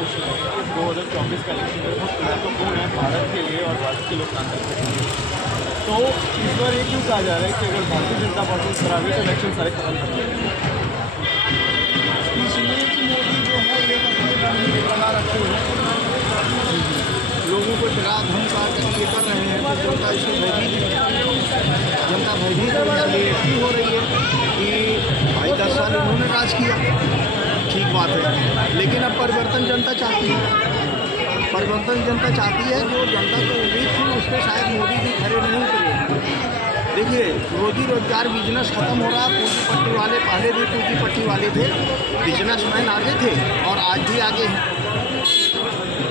Question है कि 2024 का इलेक्शन बहुत महत्वपूर्ण है भारत के लिए और भारत के लोकतांत्रिक के लिए। तो इस बार ये क्यों कहा जा रहा है कि अगर भारतीय जनता पार्टी करावी तो इलेक्शन सारे खत्म कर देंगे? इसलिए कि मोदी जो है ये अपनी रणनीति बना रखे हैं, लोगों को डरा धमका कर ये कर रहे हैं तो जनता इससे भयभीत है। जनता भयभीत हो रही है, हो रही है कि भाई 10 साल उन्होंने राज किया, ठीक बात है, लेकिन अब परिवर्तन जनता चाहती है। परिवर्तन जनता चाहती है, जो जनता को उम्मीद थी उस पर शायद मोदी जी खड़े नहीं उतरे। देखिए, रोजी रोजगार बिजनेस खत्म हो रहा है। पूंजीपट्टी वाले पहले भी पूंजीपट्टी वाले थे, बिजनेसमैन आगे थे और आज भी आगे हैं।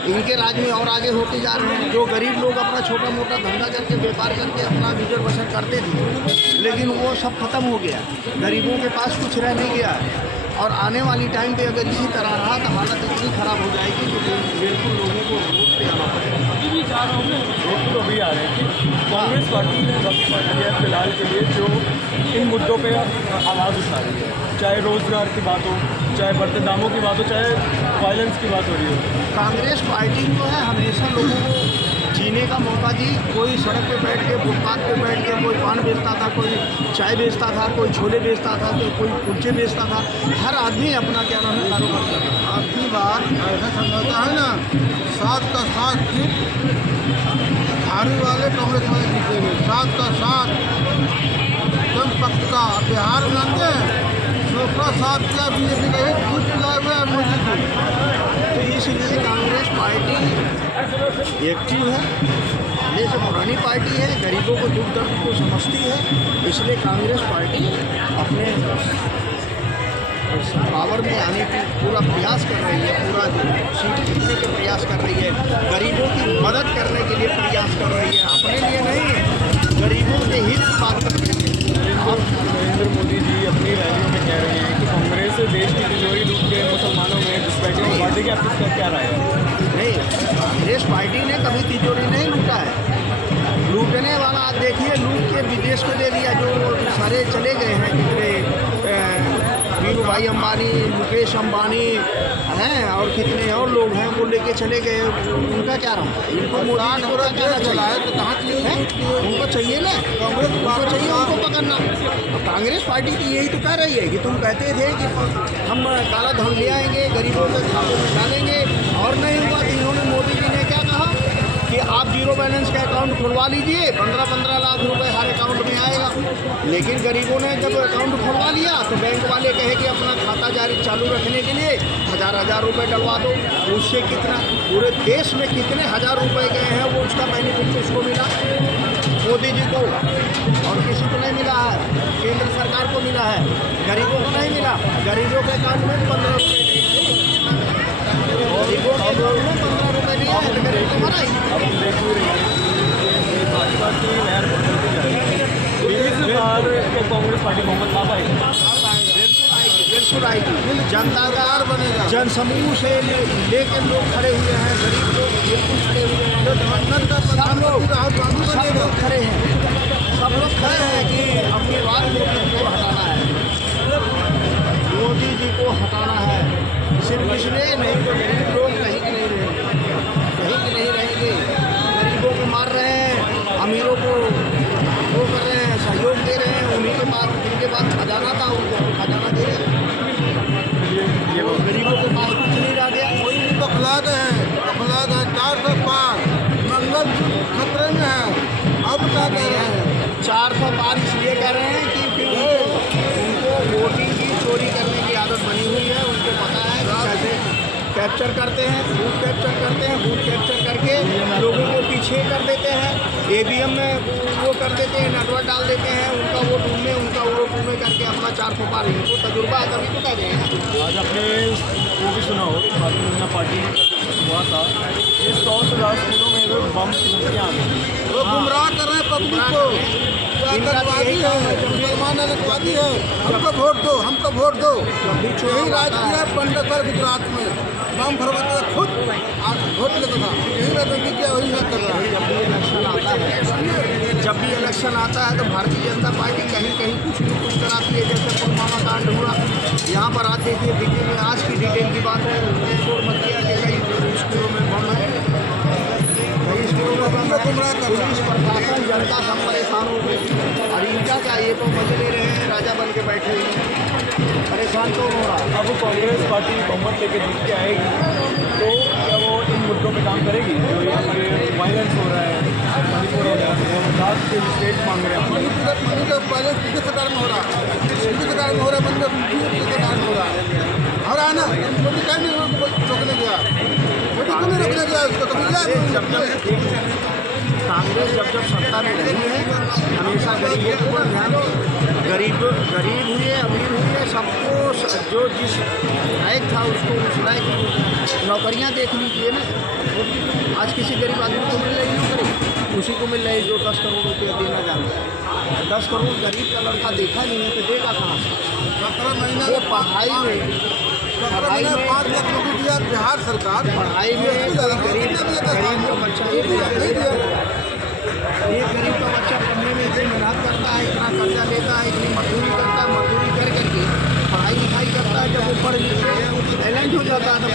इनके राज में और आगे होते जा रहे हैं। जो गरीब लोग अपना छोटा मोटा धंधा करके व्यापार करके अपना गुजर बसर करते थे, लेकिन वो सब खत्म हो गया। गरीबों के पास कुछ रह नहीं गया और आने वाली टाइम पे अगर इसी तरह रहा तो हालत इतनी ख़राब हो जाएगी कि बिल्कुल लोगों को वोट पे आना पड़ेगा। वोट तो अभी आ रहे हैं कि कांग्रेस पार्टी है फिलहाल के लिए जो इन मुद्दों पे आवाज़ उठा रही है, चाहे रोज़गार की बात हो, चाहे बढ़ते दामों की बात हो, चाहे वायलेंस की बात हो रही हो। कांग्रेस पार्टी जो है हमेशा लोगों को जीने का मौका दी। कोई सड़क पे बैठ के, फुटपाथ पे बैठ के कोई पान बेचता था, कोई चाय बेचता था, कोई छोले बेचता था, तो कोई कुलचे बेचता था। हर आदमी अपना क्या नाम है कारोबार करता था। आपकी बात ऐसा समझता है ना, 7 का 7 सीट बिहारी वाले कांग्रेस वाले जीतेंगे, 7 का 7 एकदम पक्का। बिहार में जानते हैं 7 का बीजेपी का एक बूथ लाए हुए हैं मोदी को। तो इसलिए कांग्रेस पार्टी एक्टिव है, पहले से पुरानी पार्टी है, गरीबों को दुख दर्द को समझती है। इसलिए कांग्रेस पार्टी अपने पावर में आने की पूरा प्रयास कर रही है, पूरा सीट जीतने के प्रयास कर रही है, गरीबों की मदद करने के लिए प्रयास कर रही है, अपने लिए नहीं, गरीबों के हित की बात कर रही है। नरेंद्र मोदी जी अपनी रैलियों में कह रहे हैं कि कांग्रेस देश की तिजोरी लूट के मुसलमानों में घुसपैठी पार्टी की आपका क्या राय है? नहीं, कांग्रेस पार्टी ने कभी तिजोरी नहीं लूटा है। लूटने वाला आप देखिए, लूट के विदेश को दे दिया। जो सारे चले गए हैं कितने वीरू भाई अंबानी, मुकेश अंबानी हैं और कितने और लोग हैं, वो लेके चले गए। उनका क्या रहा? इनको मोदी को क्या चलाया तो कहाँ है? उनको चाहिए ना, कांग्रेस को चाहिए उनको पकड़ना। कांग्रेस पार्टी की यही तो कह रही है कि तुम कहते थे कि हम काला धन ले आएंगे, गरीबों के खातों में डालेंगे, और नहीं हुआ। तो इन्होंने, मोदी जी ने क्या कहा कि आप जीरो बैलेंस का अकाउंट खुलवा लीजिए, 15-15 लाख रुपए हर अकाउंट में आएगा। लेकिन गरीबों ने जब अकाउंट खुलवा लिया तो बैंक वाले कहे कि अपना खाता जारी चालू रखने के लिए 1000-1000 रुपये डलवा दो। उससे कितना, पूरे देश में कितने हज़ार रुपए गए हैं, वो उसका बेनिफिट किसको मिला? मोदी जी को, और किसी को नहीं मिला है। केंद्र सरकार को मिला है, गरीबों को नहीं मिला। गरीबों के अकाउंट में 15 रुपये नहीं आए, गरीबों के अकाउंट में 15 रुपये नहीं आए, तो गरीब को मरा ही। अब हम देख भी रहे हैं कि भाजपा की लहर बदलती जा रही है। दिल्ली से बाहर तो कांग्रेस पार्टी बहुमत ला पाएगी? बिल्कुल आएगी। जनता का बनेगा, जन समूह से लेकर लोग खड़े हुए हैं, गरीब लोग बिल्कुल खड़े हुए हैं, सब लोग खड़े हैं, सब लोग खड़े हैं कि अपनी बात मोदी जी को हटाना है, मोदी जी को हटाना है। सिर्फ इसलिए नहीं तो गरीब लोग कहीं के नहीं रहेंगे, कहीं के नहीं रहेंगे। गरीबों को मार रहे हैं, अमीरों को वो कर रहे हैं, सहयोग दे रहे हैं। उन्हीं के पास, जिनके पास खजाना था उनको खजाना दे रहे हैं। ये गरीबों के पास कुछ नहीं रह गया। बखला गए हैं 400 पार, मंगल खतरे में है। अब क्या कह रहे हैं? 400 पार इसलिए कह रहे हैं कि उनको वोटिंग की चोरी करने की आदत बनी हुई है। उनको पता है कैसे कैप्चर करते हैं, बूथ कैप्चर करते हैं, बूथ कैप्चर करके लोगों को पीछे कर देते हैं, ईवीएम में वो कर देते हैं, नेटवर्क डाल देते हैं, उनका वोट उनमें, उनका वोट उनमें करके अपना 400 पार। इनको तजुर्बा है, तभी तो कह रहे हैं। आज आपने वो भी सुना हो भारतीय जनता पार्टी हुआ था, ये 100 से ज़्यादा स्कूलों में बम की धमकियाँ आ गई। वो गुमराह कर रहे हैं पब्लिक को। आतंकवादी है, मुसलमान आतंकवादी है, हमको वोट दो, हमको वोट दो। यही राज किया 15 साल गुजरात में, बम भरवाते खुद वोट लेता था। यही राजनीति किया, वही ना कर रहा है। जब भी इलेक्शन आता है तो भारतीय जनता पार्टी कहीं कहीं कुछ भी कुछ कराती है। जैसे पुलवामा कांड हुआ, यहाँ पर आप देखिए, दिल्ली में आज की डिटेल की बात है, मत किया कि कहीं ज़्यादा सब परेशान हो गए। और इनका क्या, ये तो मजे ले रहे हैं, राजा बन के बैठे हुए हैं, परेशान तो हो रहा है। अब कांग्रेस पार्टी बहुमत लेके जीत के आएगी तो क्या वो इन मुद्दों पे काम करेगी? जो यहाँ पे वायलेंस हो रहा है, मणिपुर हो रहा है, लद्दाख के स्टेट मांग रहे हैं अपनी। मनी तो पहले किसी सरकार में हो रहा है, किसी सरकार में हो रहा है, बंदे किसी सरकार में हो रहा है ना। मोदी कहीं नहीं रोकने गया, मोदी क्यों नहीं रोकने गया उसको? कभी गया कांग्रेस जब सत्ता में रही है हमेशा गरीबों को ध्यान, गरीब हुए अमीर हुए सबको जो जिस लायक था उसको उस लायक नौकरियां देख लीजिए ना। आज किसी गरीब आदमी को मिल रही नौकरी, उसी को मिल रही जो 10 करोड़ रुपये देना जानता है। 10 करोड़ गरीब का लड़का देखा नहीं है तो देगा कहाँ से? 17 महीना वो पढ़ाई में 5 लाख नौकरी दिया बिहार सरकार। पढ़ाई में गरीब का बच्चा एक गरीब का बच्चा पढ़ने में इतनी मेहनत करता है, इतना कर्जा लेता है, इतनी मजदूरी करता है, मजदूरी कर करके पढ़ाई लिखाई करता है। जब वो पढ़ लिख के टैलेंट हो जाता है तो